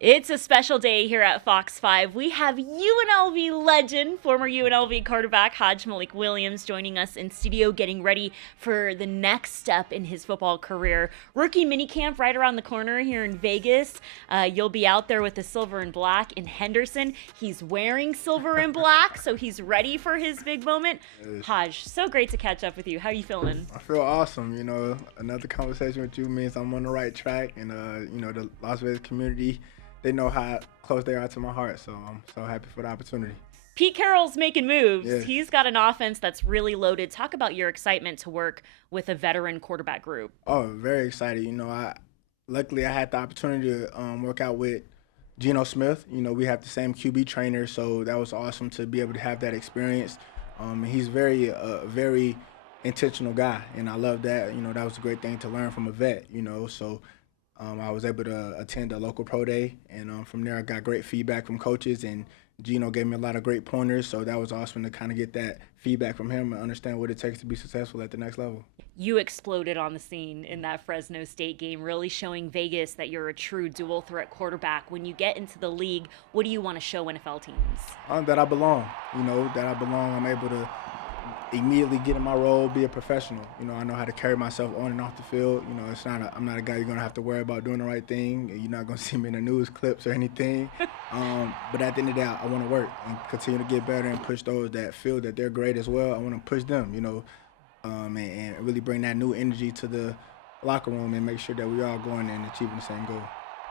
It's a special day here at Fox 5. We have UNLV legend, former UNLV quarterback Hajj-Malik Williams joining us in studio getting ready for the next step in his football career. Rookie minicamp right around the corner here in Vegas. You'll be out there with the silver and black in Henderson. He's wearing silver and black, so he's ready for his big moment. Hajj, so great to catch up with you. How are you feeling? I feel awesome. Another conversation with you means I'm on the right track, and the Las Vegas community, they know how close they are to my heart, so I'm so happy for the opportunity. Pete Carroll's making moves. Yes. He's got an offense that's really loaded. Talk about your excitement to work with a veteran quarterback group. Oh, very excited. Luckily I had the opportunity to work out with Geno Smith. We have the same QB trainer, so that was awesome to be able to have that experience. He's very intentional guy, and I love that. That was a great thing to learn from a vet. So I was able to attend a local pro day, and from there I got great feedback from coaches, and Geno gave me a lot of great pointers, so that was awesome to kind of get that feedback from him and understand what it takes to be successful at the next level. You exploded on the scene in that Fresno State game, really showing Vegas that you're a true dual threat quarterback. When you get into the league, what do you want to show NFL teams? That I belong, that I belong. I'm able to immediately get in my role, be a professional. I know how to carry myself on and off the field. I'm not a guy you're gonna have to worry about doing the right thing. You're not gonna see me in the news clips or anything. But at the end of the day, I want to work and continue to get better and push those that feel that they're great as well. I want to push them, and really bring that new energy to the locker room and make sure that we all going and achieving the same goal.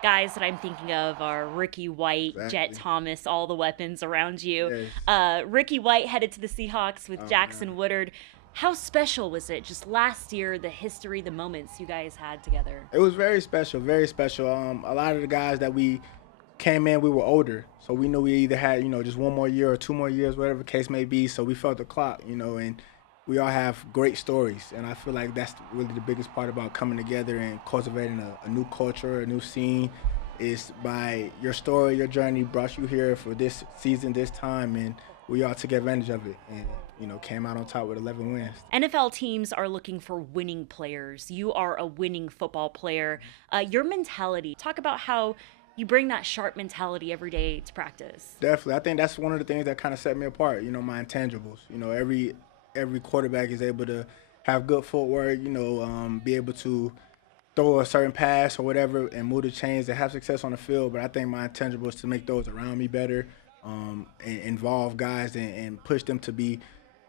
Guys that I'm thinking of are Ricky White, Exactly. Jet Thomas, all the weapons around you. Yes. Ricky White headed to the Seahawks with Jackson Woodard. How special was it just last year, the history, the moments you guys had together? It was very special, very special. A lot of the guys that we came in, we were older, so we knew we either had, just one more year or 2 more years, whatever the case may be, so we felt the clock, and we all have great stories, and I feel like that's really the biggest part about coming together and cultivating a new culture, a new scene, is by your story, your journey brought you here for this season, this time, and we all took advantage of it and, came out on top with 11 wins. NFL teams are looking for winning players. You are a winning football player. Your mentality, talk about how you bring that sharp mentality every day to practice. Definitely. I think that's one of the things that kind of set me apart, my intangibles. Every quarterback is able to have good footwork, be able to throw a certain pass or whatever and move the chains and have success on the field. But I think my intangible is to make those around me better, and involve guys and push them to be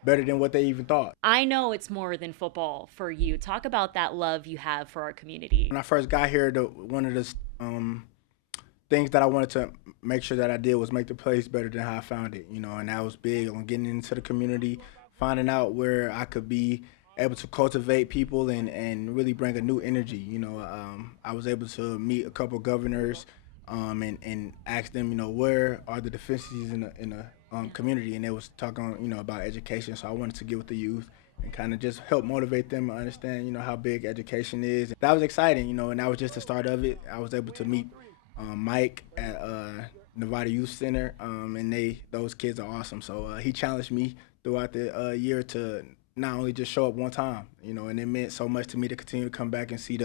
better than what they even thought. I know it's more than football for you. Talk about that love you have for our community. When I first got here, one of the things that I wanted to make sure that I did was make the place better than how I found it, and that was big on getting into the community, finding out where I could be able to cultivate people and really bring a new energy. I was able to meet a couple governors and ask them, where are the deficiencies in the community, and they was talking, about education. So I wanted to get with the youth and kind of just help motivate them to understand, how big education is. That was exciting, and that was just the start of it. I was able to meet Mike at Nevada Youth Center, and those kids are awesome. So he challenged me throughout the year to not only just show up one time, and it meant so much to me to continue to come back and see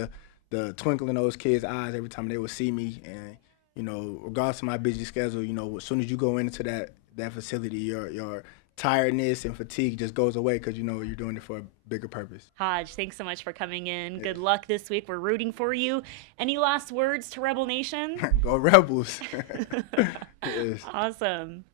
the twinkle in those kids' eyes every time they would see me. And regardless of my busy schedule, as soon as you go into that facility, your tiredness and fatigue just goes away because you're doing it for a bigger purpose. Hajj, thanks so much for coming in. Good luck this week. We're rooting for you. Any last words to Rebel Nation? Go Rebels. Yes. Awesome.